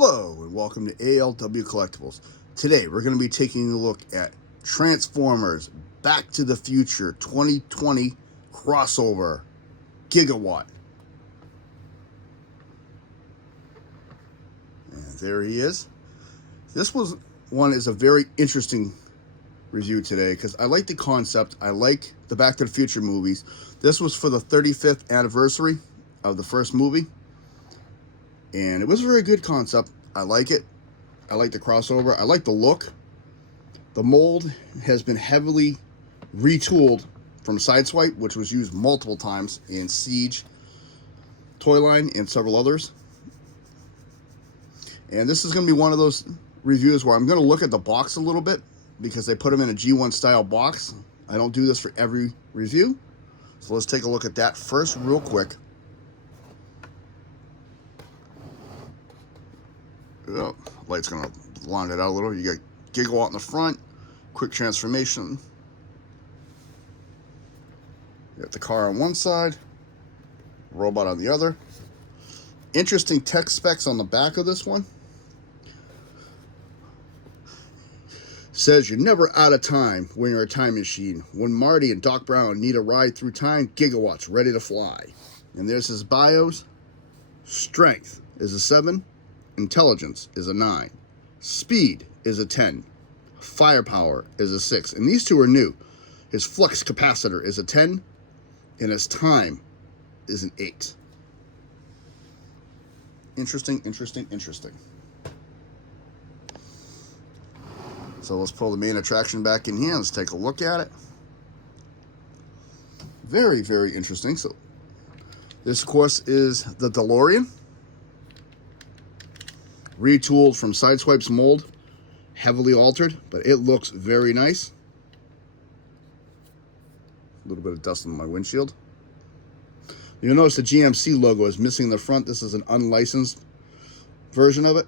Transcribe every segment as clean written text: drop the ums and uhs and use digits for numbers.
Hello and welcome to ALW Collectibles. Today we're going to be taking a look at Transformers Back to the Future 2020 crossover Gigawatt. And there he is. This one is a very interesting review today because I like the concept. I like the Back to the Future movies. This was for the 35th anniversary of the first movie. And it was a very good concept. I like it. I like the crossover. I like the look. The mold has been heavily retooled from Sideswipe, which was used multiple times in Siege, Toy Line, and several others. And this is going to be one of those reviews where I'm going to look at the box a little bit because they put them in a G1 style box. I don't do this for every review. So let's take a look at that first real quick. Oh, light's gonna line it out a little. You got Gigawatt in the front, quick transformation. You got the car on one side, robot on the other. Interesting tech specs on the back of this one. Says you're never out of time when you're a time machine. When Marty and Doc Brown need a ride through time, Gigawatt's ready to fly. And there's his bios. Strength is a 7. Intelligence is a 9. Speed is a 10. Firepower is a 6. And these two are new. His flux capacitor is a 10. And his time is an 8. Interesting. So let's pull the main attraction back in here. Let's take a look at it. Very, very interesting. So this, of course, is the DeLorean. Retooled from Sideswipe's mold, heavily altered, but it looks very nice. A little bit of dust on my windshield. You'll notice the GMC logo is missing in the front. This is an unlicensed version of it.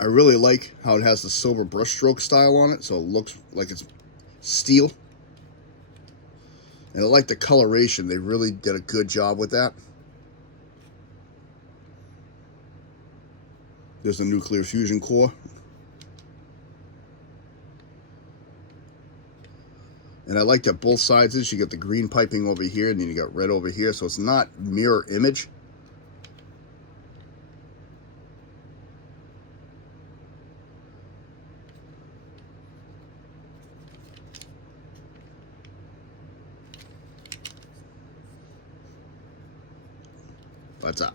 I really like how it has the silver brushstroke style on it, so it looks like it's steel. And I like the coloration. They really did a good job with that. There's a nuclear fusion core. And I like that both sides is you got the green piping over here and then you got red over here, so it's not mirror image. That's up.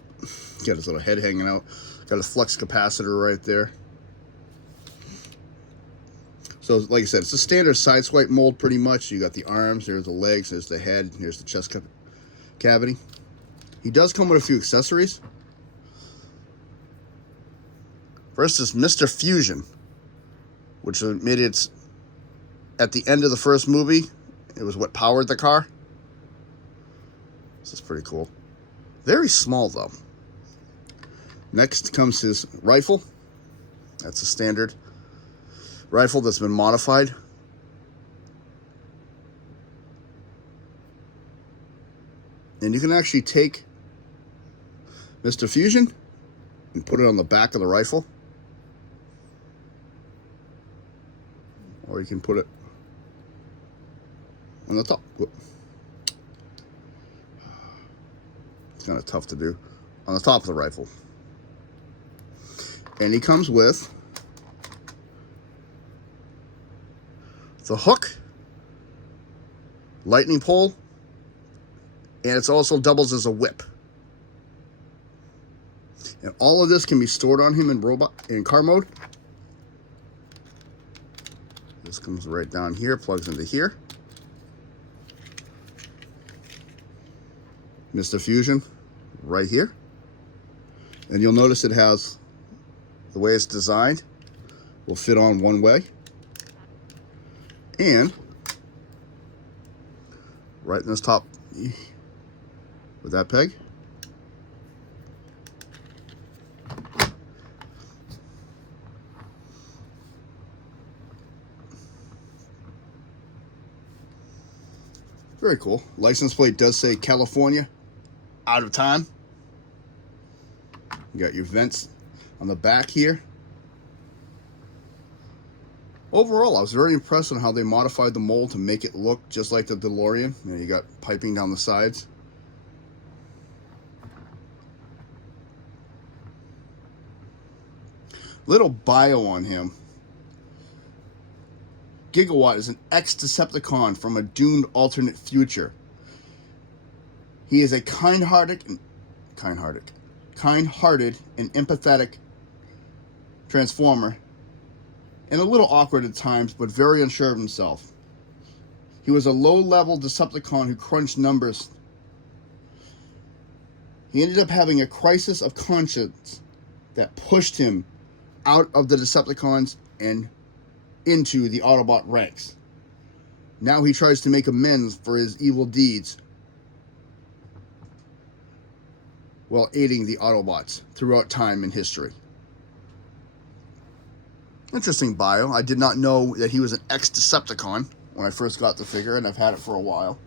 Got his little head hanging out. Got a flux capacitor right there. So, like I said, it's a standard Sideswipe mold pretty much. You got the arms, there's the legs, there's the head, here's the chest cavity. He does come with a few accessories. First is Mr. Fusion, which made it at the end of the first movie. It was what powered the car. This is pretty cool. Very small, though. Next comes his rifle. That's a standard rifle that's been modified. And you can actually take Mr. Fusion and put it on the back of the rifle. Or you can put it on the top. Whoop. It's kind of tough to do. On the top of the rifle. And he comes with the hook, lightning pole, and it also doubles as a whip. And all of this can be stored on him in car mode. This comes right down here, plugs into here. Mr. Fusion right here. And you'll notice it has, the way it's designed, will fit on one way. And right in this top with that peg. Very cool. License plate does say California, out of time. You got your vents on the back here. Overall, I was very impressed on how they modified the mold to make it look just like the DeLorean. You got piping down the sides. Little bio on him. Gigawatt is an ex-Decepticon from a doomed alternate future. He is a kind-hearted and empathetic Transformer, and a little awkward at times, but very unsure of himself. He was a low-level Decepticon who crunched numbers. He ended up having a crisis of conscience that pushed him out of the Decepticons and into the Autobot ranks. Now he tries to make amends for his evil deeds while aiding the Autobots throughout time and history. Interesting bio. I did not know that he was an ex-Decepticon when I first got the figure, and I've had it for a while.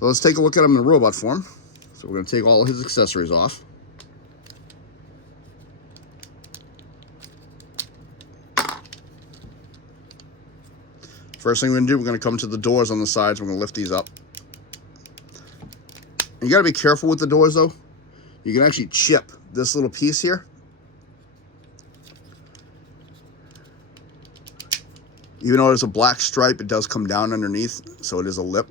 So let's take a look at him in robot form. So we're going to take all of his accessories off. First thing we're going to do, we're going to come to the doors on the sides. We're going to lift these up. And you got to be careful with the doors, though. You can actually chip this little piece here. Even though there's a black stripe, it does come down underneath, so it is a lip.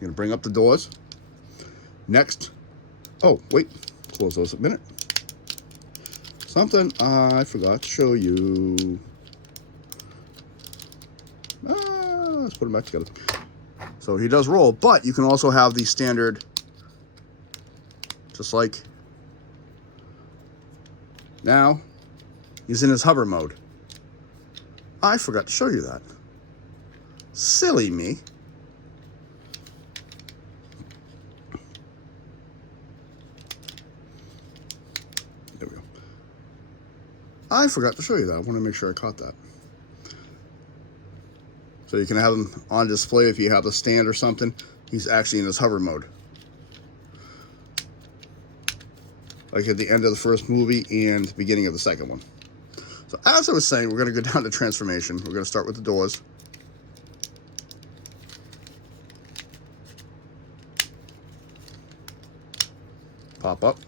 You're going to bring up the doors. Next. Oh, wait. Close those a minute. Something I forgot to show you. Let's put them back together. So he does roll, but you can also have the standard, just like now, he's in his hover mode. I forgot to show you that. Silly me. There we go. I forgot to show you that. I want to make sure I caught that. So you can have him on display if you have the stand or something. He's actually in his hover mode. Like at the end of the first movie and beginning of the second one. So as I was saying, we're going to go down to transformation. We're going to start with the doors. Pop up.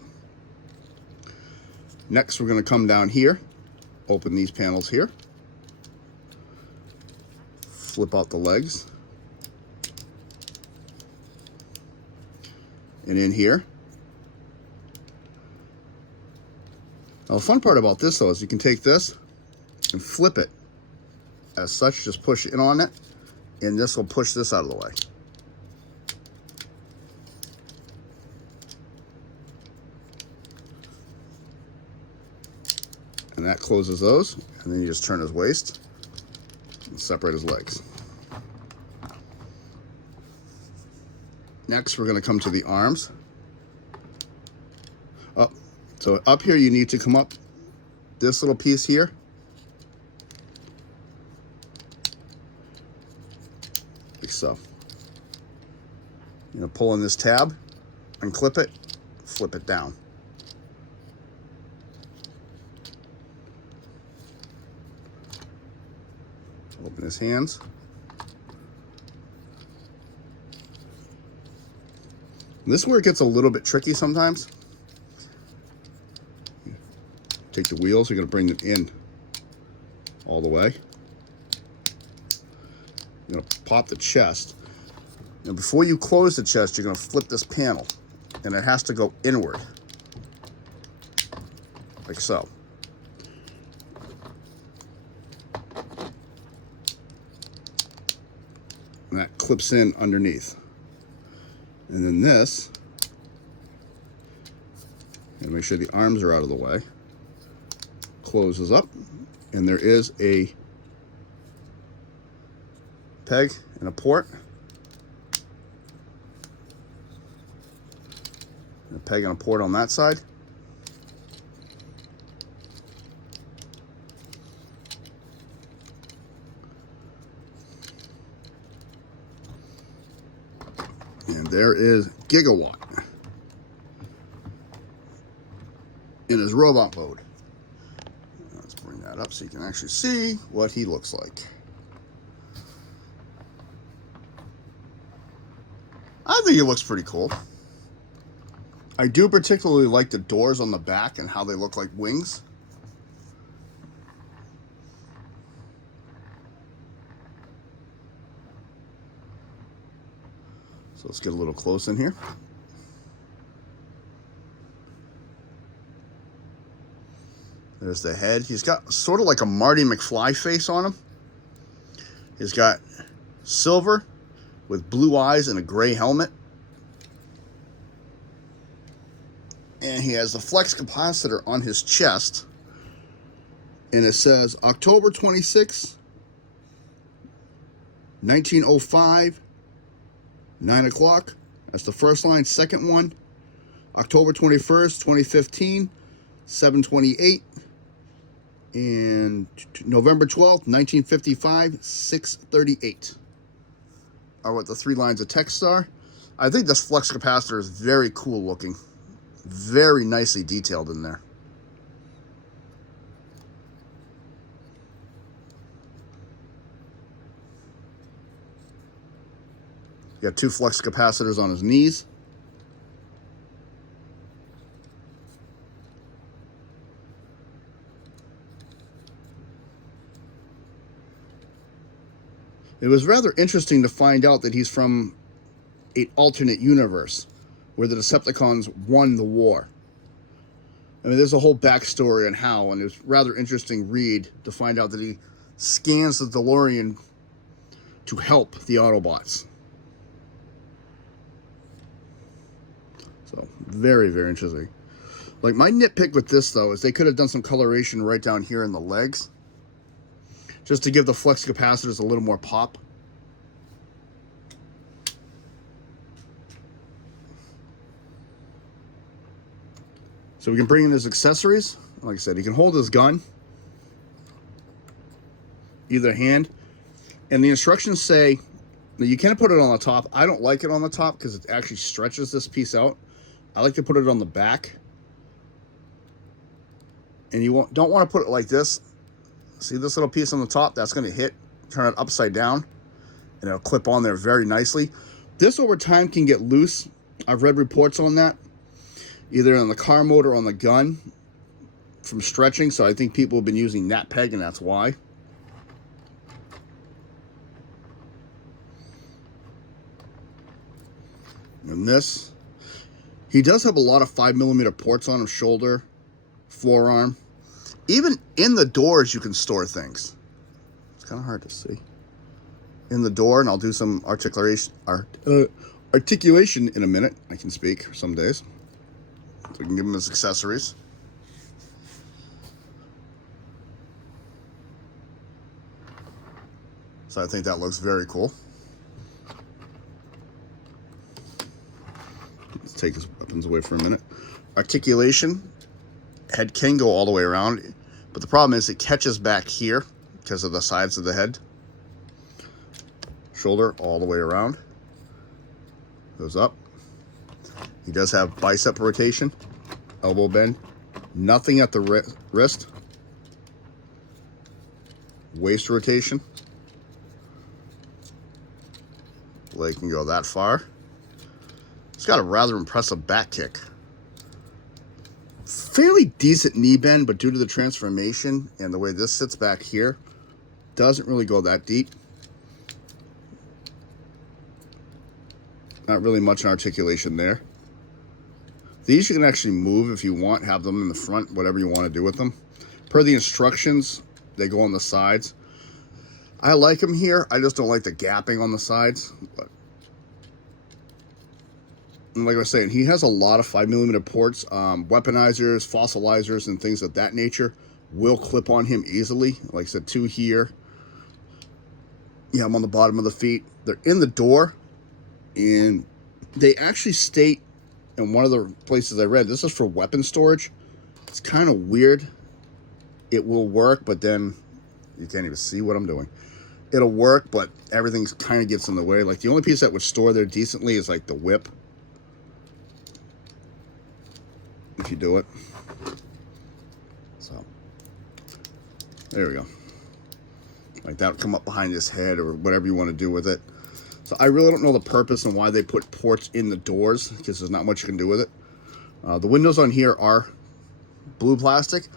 Next, we're going to come down here. Open these panels here. Flip out the legs. And in here. Now the fun part about this though is you can take this and flip it as such, just push in on it, and this will push this out of the way. And that closes those, and then you just turn his waist and separate his legs. Next, we're going to come to the arms. So up here, you need to come up this little piece here. Like so. Pull on this tab, unclip it, flip it down. Open his hands. This is where it gets a little bit tricky sometimes. Take the wheels, you're going to bring them in all the way. You're going to pop the chest. Now before you close the chest, you're going to flip this panel, and it has to go inward, like so. And that clips in underneath. And then this, and make sure the arms are out of the way, closes up, and there is a peg and a port. A peg and a port on that side. And there is Gigawatt in his robot mode. Let's bring that up so you can actually see what he looks like. I think he looks pretty cool. I do particularly like the doors on the back and how they look like wings. So let's get a little close in here. There's the head. He's got sort of like a Marty McFly face on him. He's got silver with blue eyes and a gray helmet. And he has the flex capacitor on his chest. And it says October 26, 1905, 9 o'clock. That's the first line. Second one, October 21st, 2015, 7:28. And November 12th, 1955, 6:38 are what the 3 lines of text are. I think this flex capacitor is very cool looking. Very nicely detailed in there. You got 2 flex capacitors on his knees. It was rather interesting to find out that he's from an alternate universe where the Decepticons won the war. I mean, there's a whole backstory on how, and it was rather interesting read to find out that he scans the DeLorean to help the Autobots. So, very, very interesting. Like, my nitpick with this, though, is they could have done some coloration right down here in the legs, just to give the flex capacitors a little more pop. So we can bring in his accessories. Like I said, he can hold his gun, either hand. And the instructions say that you can't put it on the top. I don't like it on the top because it actually stretches this piece out. I like to put it on the back. And you don't want to put it like this. See this little piece on the top? That's going to hit, turn it upside down, and it'll clip on there very nicely. This over time can get loose. I've read reports on that, either on the car motor or on the gun from stretching. So I think people have been using that peg, and that's why. And this, he does have a lot of 5mm ports on his shoulder, forearm. Even in the doors, you can store things. It's kind of hard to see. In the door, and I'll do some articulation in a minute. I can speak some days. So we can give him his accessories. So I think that looks very cool. Let's take his weapons away for a minute. Articulation. Head can go all the way around, but the problem is it catches back here because of the sides of the head. Shoulder all the way around. Goes up. He does have bicep rotation, elbow bend, nothing at the wrist. Waist rotation. Leg can go that far. It's got a rather impressive back kick. Fairly decent knee bend, but due to the transformation and the way this sits back here, doesn't really go that deep. Not really much articulation there. These you can actually move if you want, have them in the front, whatever you want to do with them. Per the instructions, they go on the sides. I like them here, I just don't like the gapping on the sides. But and like I was saying, he has a lot of 5mm ports. Weaponizers, fossilizers, and things of that nature will clip on him easily. Like I said, 2 here. Yeah, I'm on the bottom of the feet. They're in the door, and they actually state in one of the places I read, this is for weapon storage. It's kind of weird. It will work, but then you can't even see what I'm doing. it'll work, but everything kind of gets in the way. Like, the only piece that would store there decently is like the whip, if you do it. So there we go. Like, that would come up behind his head or whatever you want to do with it. So I really don't know the purpose and why they put ports in the doors, because there's not much you can do with it. The windows on here are blue plastic.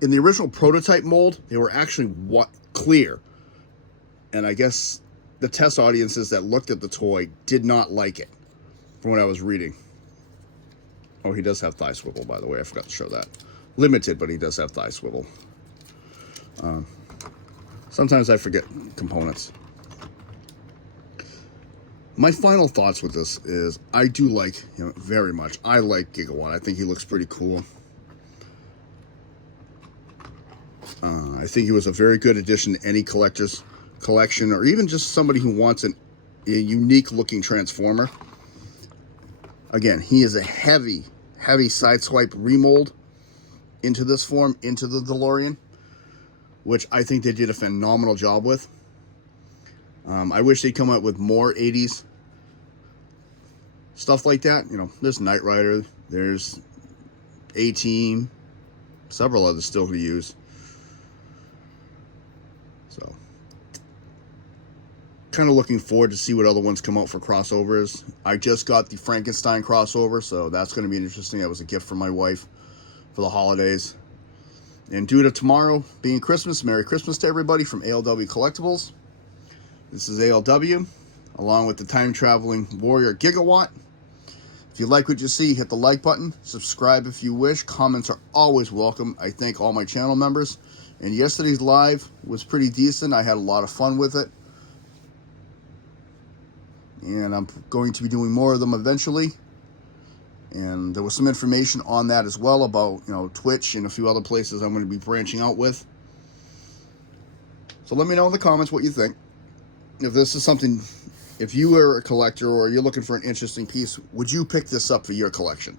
In the original prototype mold, they were actually clear. And I guess the test audiences that looked at the toy did not like it, from what I was reading. Oh, he does have thigh swivel, by the way. I forgot to show that. Limited, but he does have thigh swivel. Sometimes I forget components. My final thoughts with this is I do like him very much. I like Gigawatt. I think he looks pretty cool. I think he was a very good addition to any collector's collection, or even just somebody who wants a unique looking Transformer. Again, he is a heavy sideswipe remold into this form, into the DeLorean, which I think they did a phenomenal job with. I wish they'd come out with more 80s stuff like that. You know, there's Knight Rider, there's A-Team, several others still to use. So, kind of looking forward to see what other ones come out for crossovers. I just got the Frankenstein crossover, so that's going to be interesting. That was a gift from my wife for the holidays. And due to tomorrow being Christmas, Merry Christmas to everybody from ALW Collectibles. This is ALW, along with the time-traveling warrior Gigawatt. If you like what you see, hit the like button. Subscribe if you wish. Comments are always welcome. I thank all my channel members. And yesterday's live was pretty decent. I had a lot of fun with it. And I'm going to be doing more of them eventually. And there was some information on that as well about, you know, Twitch and a few other places I'm going to be branching out with. So let me know in the comments what you think. If this is something, if you are a collector or you're looking for an interesting piece, would you pick this up for your collection?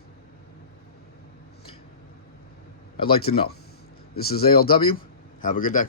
I'd like to know. This is ALW. Have a good day.